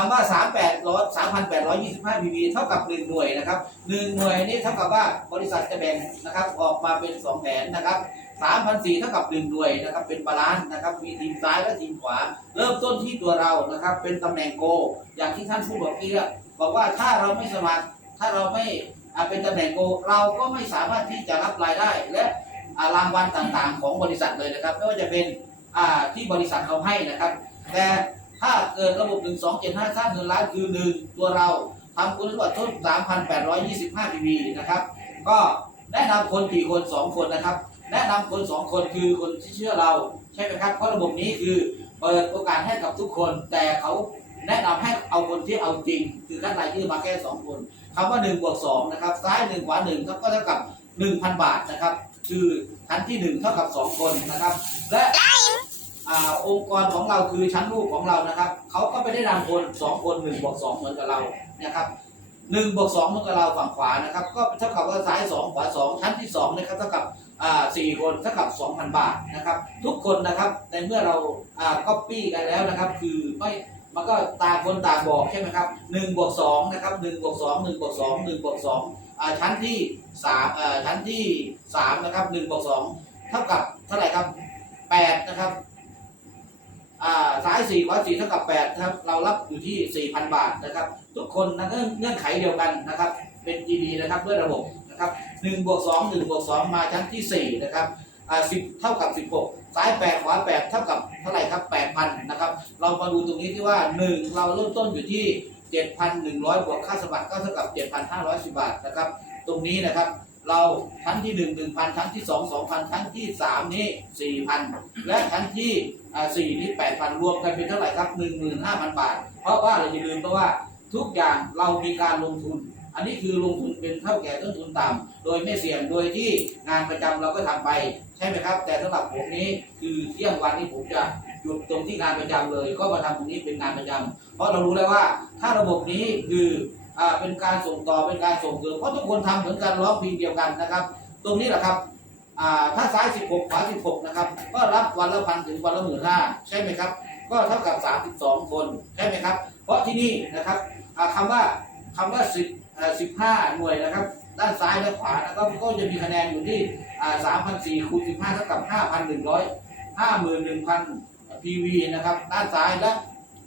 คำว่า 3800 3,825 PV เท่ากับ 1 หน่วยนะครับ 1 หน่วยนี่เท่ากับว่าบริษัทจะแบ่งนะครับออกมาเป็น 2แผนนะครับ3,400เท่ากับ 1 หน่วยนะครับ เป็นบาลานซ์นะครับ มีทีมซ้ายและทีมขวา เริ่มต้นที่ตัวเรานะครับ เป็นตำแหน่งโก อย่างที่ท่านพูดเมื่อกี้บอกว่าถ้าเราไม่สมัคร ถ้าเราไม่เป็นตำแหน่งโก เราก็ไม่สามารถที่จะรับรายได้ และรางวัลต่างๆ ของบริษัทเลยนะครับ ไม่ว่าจะเป็นที่บริษัทเขาให้นะครับ แต่ ถ้าเกิดระบบ 1 2 7 5 สร้างเงินล้านคือ 1 ตัวเราทำคุณสมบัติทุน3,825 PV นะครับ ก็แนะนำคนกี่คน 2 คนนะครับ แนะนำคน 2 คนคือคนที่เชื่อเรา ใช่ไหมครับ เพราะระบบนี้คือเปิดโอกาสให้กับทุกคน แต่เขาแนะนำให้เอาคนที่เอาจริง คือคัดรายชื่อมาแค่2คนคำว่า1บวก2นะครับ ซ้าย 1 ขวา1ก็เท่ากับ 1,000 บาทนะครับ คือชั้นที่ 1 เท่ากับ 2 คนนะครับ และ อองค์กรของเราคือชั้นลูกของเรานะครับเขาก็ไม่ได้นำคน2คน1บวก2เหมือนกับเรานะครับ1บวก2เหมือนกับเราฝั่งขวานะครับ ก็เท่ากับว่าซ้าย2ขวา2ชั้นที่2นะครับเท่ากับอ่า4คนเท่ากับ2,000บาทนะครับ ทุกคนนะครับในเมื่อเราอ่าก๊อปปี้กันแล้วนะครับ คือไม่มันก็ต่างคนต่างบอกใช่ไหมครับ1บวก2นะครับ1บวก2 1บวก2 1บวก2อ่าชั้นที่3อ่าชั้นที่3นะครับ1บวก2เท่ากับเท่าไหร่ครับ8นะครับ ซ้าย4ขวา4เท่ากับ8นะครับเรารับอยู่ที่ 4,000 บาทนะครับ ทุกคนนะเงื่อนเงื่อนไขเดียวกันนะครับ เป็น GB นะครับด้วยระบบนะครับ1บวก2 1บวก2มาชั้นที่ 4 นะครับอ่า10เท่ากับ 16 ซ้าย 8 ขวา 8 เท่ากับเท่าไหร่ครับ8,000นะครับ เรามาดูตรงนี้ที่ว่า 1 เราเริ่มต้นอยู่ที่ 7,100 บวกค่าสมัครก็เท่ากับ 7,510 บาทนะครับ ตรงนี้นะครับ เราชั้นที่1 1,000ชั้นที่2 2,000ชั้นที่3นี่4,000และชั้นที่อ่นี่8,000รวมกันเป็นเท่าไหร่ครับ15,000บาท เพราะว่าเราอย่าลืมเพราะว่าทุกอย่างเรามีการลงทุน อันนี้คือลงทุนเป็นเท่าแก่ต้นทุนต่ำโดยไม่เสี่ยงโดยที่งานประจำเราก็ทำไป ใช่ไหมครับ แต่สำหรับผมนี้คือเที่ยงวันนี้ผมจะหยุดตรงที่งานประจำเลย ก็มาทำตรงนี้เป็นงานประจำเพราะเรารู้แล้วว่าถ้าระบบนี้คือ เป็นการส่งต่อเป็นการส่งเสริมเพราะทุกคนทำเหมือนกันร้องเพลงเดียวกันนะครับ ตรงนี้แหละครับอ่าถ้าซ้าย 16 ขวา 16 นะครับ ก็รับวันละพันถึงวันละหมื่นห้าใช่ไหมครับ ก็เท่ากับ 32 คนใช่ไหมครับ เพราะที่นี่นะครับอ่าคำว่าคำว่า 10 15 หน่วยนะครับ ด้านซ้ายและขวานะครับก็จะมีคะแนนอยู่ที่อ่า3,400คูณ15 เท่ากับ 5,100 51,000 PV นะครับ ด้านซ้ายและ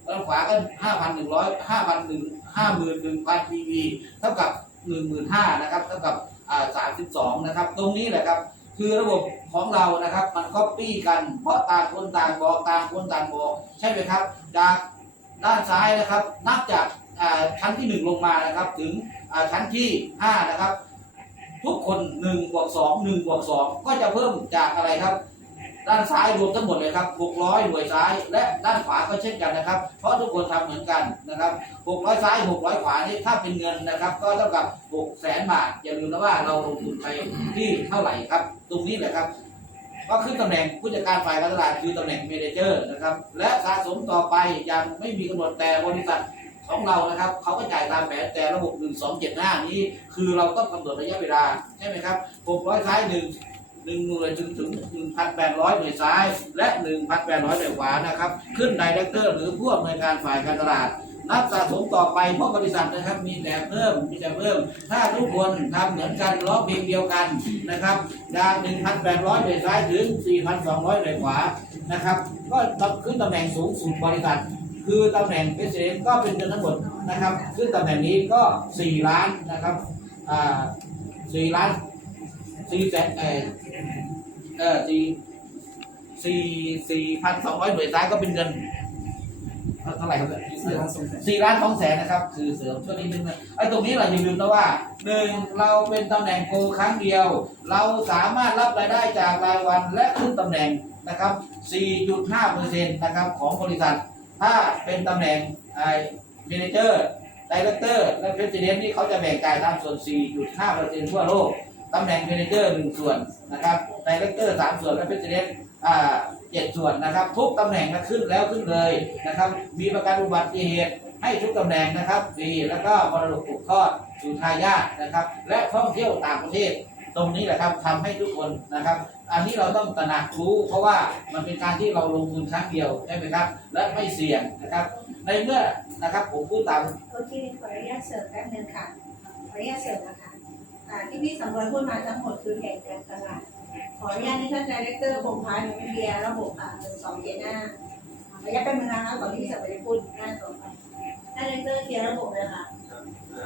ด้านขวาก็ 5,100 5,100 51,000 PV เท่ากับ15,000นห้านะครับเท่ากับอ่า32นะครับ ตรงนี้แหละครับ คือระบบของเรานะครับ มันก๊อปปี้กัน เพราะต่างคนต่างบอกต่างคนต่างบอก ใช่ไหมครับ จากด้านซ้ายนะครับ นับจากอ่าชั้นที่ 1 ลงมานะครับ ถึงอ่าชั้นที่ 5 นะครับ ทุกคน1บวก2 1บวก2ก็จะเพิ่มจากอะไรครับ ด้านซ้ายรวมทั้งหมดเลยครับ 600 หน่วยซ้ายและด้านขวาก็เช่นกันนะครับ เพราะทุกคนทำเหมือนกันนะครับ 600 ซ้าย 600 ขวานี่ถ้าเป็นเงินนะครับ ก็เท่ากับ 6 0แสนบาท อย่าลืมนะว่าเราลงทุนไปที่เท่าไหร่ครับ ตรงนี้แหละครับ ก็ขึ้นตำแหน่งผู้จัดการฝ่ายการตลาดคือตำแหน่งเมเนเจอร์นะครับ และสะสมต่อไปยังไม่มีกำหนดแต่บริษัทของเรานะครับเขาก็จ่ายตามแผนแต่ระบบ 1275 นี้ คือเราต้องกำหนดระยะเวลาใช่ไหมครับ600ซ้ายหนึ่ง หนึ่งหน่วยถึงถึง1,800หน่วยซ้าย และ1,800หน่วยขวานะครับ ขึ้นไดเรคเตอร์หรือผู้อำนวยการฝ่ายการตลาด นับสะสมต่อไปเพราะบริษัทนะครับ มีแต่เพิ่มมีแต่เพิ่ม ถ้าทุกคนทำเหมือนกันร้อเพลงเดียวกันนะครับจาก1,800หน่วยซ้ายถึง4,200หน่วยขวานะครับ ก็ขึ้นตำแหน่งสูงสุดบริษัทคือตำแหน่งเพสเนก็เป็นเงินทั้งหมดนะครับขึ้นตำแหน่งนี้ก็ 4 ล้านนะครับ อ่า 4 ล้าน 4แสนเออเออ4 4 4,200หน่วยซ้ายก็เป็นเงินเท่าไหร่ครับเนี่ยสี่ล้านสองแสนนะครับ คือเสริมช่วยนิดนึงนะไอ้ตรงนี้เราอย่าลืมนะว่าหนึ่งเราเป็นตำแหน่งโกครั้งเดียว เราสามารถรับรายได้จากรายวันและขึ้นตำแหน่งนะครับ4.5เปอร์เซ็นต์นะครับของบริษัท ถ้าเป็นตำแหน่งไอ้เมนเจอร์ดีเลกเตอร์และเพรส i เดนที่เขาจะแบ่งจ่ายตามส่วน 4.5เปอร์เซ็นต์ทั่วโลก ตำแหน่งเมนเจอร์หนึ่งส่วนนะครับดีเลกเตอร์สามส่วนและเพรส i เดนอ่าเจ็ดส่วนนะครับ ทุกตำแหน่งนะขึ้นแล้วขึ้นเลยนะครับ มีประกันอุบัติเหตุให้ทุกตำแหน่งนะครับฟรีแล้วก็มรดกตกทอดสู่ทายาทนะครับ และท่องเที่ยวต่างประเทศ ตรงนี้แหละครับทำให้ทุกคนนะครับ อันนี้เราต้องตระหนักรู้ เพราะว่ามันเป็นการที่เราลงทุนครั้งเดียวใช่ไหมครับ และไม่เสี่ยงนะครับ ในเมื่อนะครับผมพูดตามโอเคขออนุญาตเสริมแป๊บนึงค่ะขออนุญาตเสริมนะคะ อ่าที่พี่สำรวจพูดมาทั้งหมดคือแผนการตลาด ขออนุญาตที่ท่านดีเรคเตอร์ผมพาหนูเคลียร์ระบบค่ะหนึ่งสองเจ็ดห้าระยะเป็นเวลานะก่อนที่พี่จะไปพูดหน้าต่อไปท่านดีเรคเตอร์เคลียร์ระบบเลยค่ะ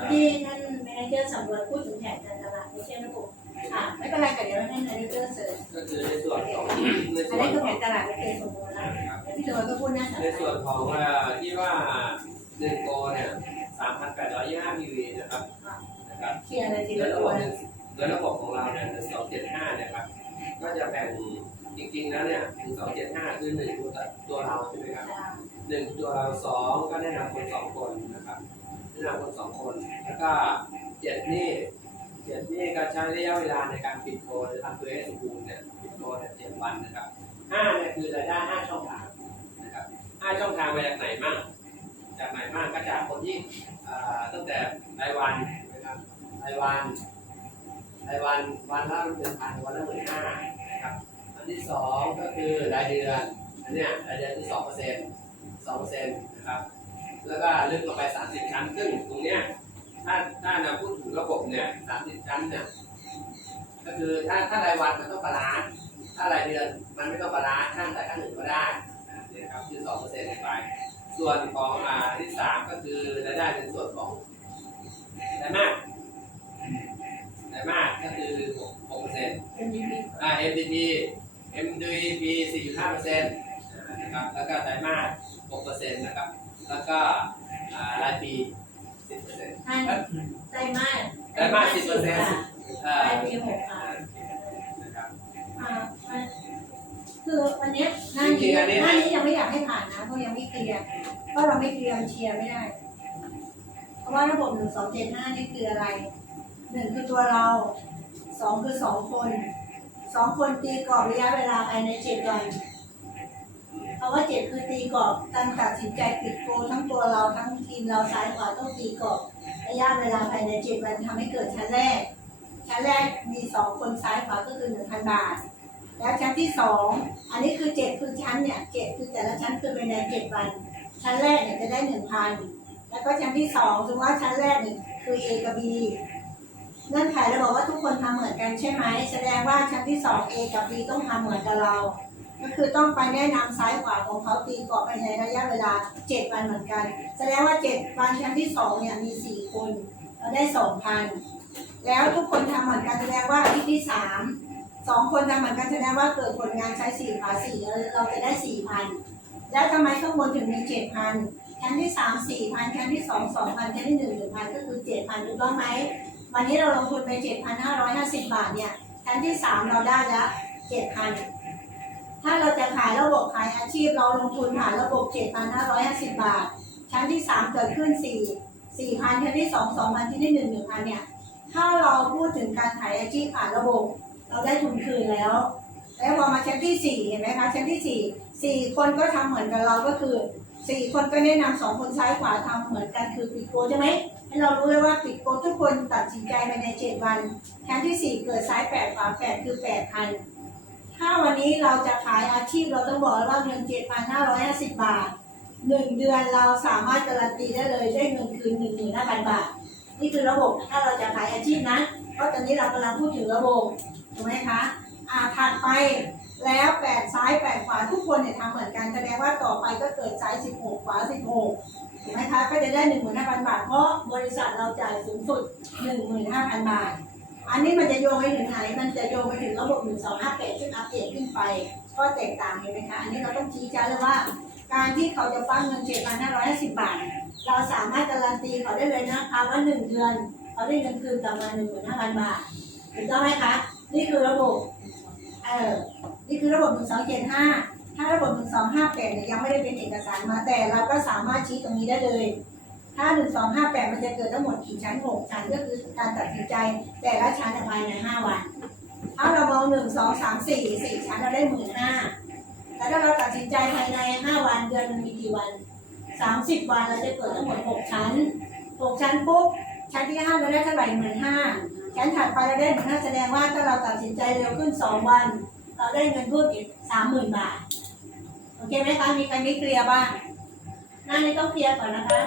ที่ท่านแมเนเจอร์สำรวจพูดถึงแผนการตลาดไม่ใช่ระบบอ่าไม่เป็นไรแต่เดี๋ยวให้แมเนเจอร์เสริมก็คือในส่วนของในอันส่วนี้นคือขแผองนตลาดไม่เคยสมมตินะเดี๋ยวพี่ตัวก็พูดหน้าต่อในส่วนของที่ว่าหนึ่งโกเนี่ยสามพันแปดร้อยยี่ห้าพีวีนะครับ นะครับเคลียร์เลยทีโดละยระตับวบหนึ่งโดยระบบของเราเนี่ยหนึ่งสองเจ็ดห้าเนี่ยครับก็จะแบ่งจริงๆแล้วเนี่ยหนึ่งสองเจ็ดห้าคือหนึ่งตัวตัวเราใช่ไหมครับหนึ่งตัวเราสองก็ได้นำคนสองคนนะครับได้นำคนสองคน แล้วก็เจ็ดนี่เจ็ดนี่ก็ใช้ระยะเวลาในการปิดโกหรือทำตัวให้สมบูรณ์เนี่ยปิดโกเนี่ยเจ็ดวันนะครับห้าเนี่ยคือรายได้ห้าช่องทางนะครับห้าช่องทางมาจากไหนบ้างจากไหนบ้างก็จากคนที่ อ่าตั้งแต่รายวันนะครับราย วัน รายวันวันละหนึ่งพันวันละหมื่นห้านะครับ อันที่สองก็คือรายเดือน อันเนี้ยรายเดือนที่สองเปอร์เซ็นต์สองเปอร์เซ็นต์นะครับ แล้วก็ลึกลงไปสามสิบชั้นซึ่งตรงเนี้ยถ้าถ้าเราพูดถึงระบบเนี่ยสามสิบชั้นเนี่ยก็คือถ้าถ้ารายวันมันต้องบาลานซ์ถ้ารายเดือนมันไม่ต้องบาลานซ์ขั้นใดขั้นหนึ่งก็ได้นะครับคือสองเปอร์เซ็นต์ไป ส่วนของอ่าที่สามก็คือรายได้เป็นส่วนของรายมาส ดีอ่า MDP MDP 4.5เปอร์เซ็นต์นะครับแล้วก็ไตรมาส6เปอร์เซ็นต์นะครับแล้วก็อ่ารายปี 10เปอร์เซ็นต์ท่านไตรมาสไตรมาส10เปอร์เซ็นต์อ่าไตรปีหกค่ะนะครับอ่าคือวันเนี้ยหน้านี้หน้านี้ยังไม่อยากให้ผ่านนะเพราะยังไม่เคลียร์เพราะเราไม่เคลียร์เชียร์ไม่ได้ เพราะว่าระบบหนึ่งสองเจ็ดห้านี่คืออะไรหนึ่งคือตัวเราสองคือสองคน สองคนตีกรอบระยะเวลาภายในเจ็ดวันเพราะว่าเจ็ดคือตีกรอบการตัดสินใจปิดโกทั้งตัวเราทั้งทีมเราซ้ายขวาต้องตีกรอบระยะเวลาภายในเจ็ดวันทำให้เกิดชั้นแรก ชั้นแรกมีสองคนซ้ายขวาก็คือหนึ่งพันบาท แล้วชั้นที่สองอันนี้คือเจ็ดคือชั้นเนี่ยเจ็ดคือแต่ละชั้นคือภายในเจ็ดวัน ชั้นแรกเนี่ยจะได้หนึ่งพันแล้วก็ชั้นที่สองสมมติว่าชั้นแรกเนี่ยคือ A กับ B เงื่อนไขเราบอกว่าทุกคนทำเหมือนกันใช่ไหมแสดงว่าชั้นที่สอง A กับ B ต้องทำเหมือนกับเรา ก็คือต้องไปแนะนำซ้ายขวาของเขาตีกรอบภายในระยะเวลาเจ็ดวันเหมือนกัน แสดงว่าเจ็ดวันชั้นที่สองเนี่ยมีสี่คน เราได้สองพันแล้วทุกคนทำเหมือนกันแสดงว่าอาที่ที่สามสองคนทำเหมือนกันแสดงว่าเกิดผลงานใช้สี่ขาสี่เราจะได้สี่พันแล้วทำไมข้างบนถึงมีเจ็ดพันชั้นที่สามสี่พันชั้นที่สองสองพันชั้นที่หนึ่งหนึ่งพันก็คือเจ็ดพันถูกต้องไหม วันนี้เราลงทุนไปเจ็ดพันห้าร้อยห้าสิบาทเนี่ยชั้นที่สามเราได้แล้วเจ็ดพันถ้าเราจะขายระบบขายอาชีพเราลงทุนผ่านระบบ 7,550 บาท ชั้นที่ 3 เกิดขึ้น 4 4,000ชั้นที่ 2 2,000ชั้นที่ 1 1,000เนี่ยถ้าเราพูดถึงการขายอาชีพผ่านระบบ เราได้ทุนคืนแล้ว แล้วพอมาชั้นที่ 4 เห็นไหมคะชั้นที่ 4 4 คนก็ทำเหมือนกับเราก็คือ 4คนก็แนะนำสองคนซ้ายขวาทำเหมือนกันคือปิดโกใช่ไหมให้เรารู้เลยว่าปิดโกทุกคนตัดสินใจภายใน7วันชั้นที่4เกิดซ้าย8ขวา8คือ8,000ถ้าวันนี้เราจะขายอาชีพเราต้องบอกว่าเงิน7,550บบาทหนึ่งเดือนเราสามารถการันตีได้เลยได้เงินคืน15,000บาท นี่คือระบบถ้าเราจะขายอาชีพนะเพราะตอนนี้เรากำลังพูดถึงระบบถูกไหมคะอ่าถัดไป แล้วแปดซ้ายแปดขวาทุกคนเนี่ยทำเหมือนกันแสดงว่าต่อไปก็เกิดซ้าย16ขวา16ถูกไหมคะก็จะได้15,000บาท เพราะบริษัทเราจ่ายสูงสุด15,000บาท อันนี้มันจะโยงไปถึงไหน มันจะโยงไปถึงระบบ1 2 5 8ซึ่งอัปเดตขึ้นไป ก็แตกต่างเห็นไหมคะ อันนี้เราต้องชี้แจงเลยว่า การที่เขาจะฟังเงิน7,550บาท เราสามารถการันตีเขาได้เลยนะคะว่า1เดือนเขาได้เงินคืนกลับมา15,000บาทถูกต้องไหมคะ นี่คือระบบ คือระบบ 1275 ถ้าระบบ 1258เนี่ยยังไม่ได้เป็นเอกสารมาแต่เราก็สามารถชี้ตรงนี้ได้เลย ถ้า 1258 มันจะเกิดทั้งหมดกี่ชั้น 6 ชั้นก็คือการตัดสินใจ แต่ละชั้นภายใน 5 วัน ถ้าเรามอง 1 2 3 4 4 ชั้นเราได้ 15,000แต่ถ้าเราตัดสินใจภายใน 5 วันเดือนมันมีกี่วัน 30 วันเราจะเกิดทั้งหมด 6 ชั้น 6 ชั้นปุ๊บชั้นที่5เราได้เท่าไหร่15,000แขนถัดไปเราได้หนึ่งห้าแสดงว่าถ้าเราตัดสินใจเร็วขึ้นสองวัน เราได้เงินเพิ่มอีกสามหมื่นบาท โอเคไหมคะ มีใครไม่เคลียร์บ้างหน้านี้ต้องเคลียร์ก่อนนะคะ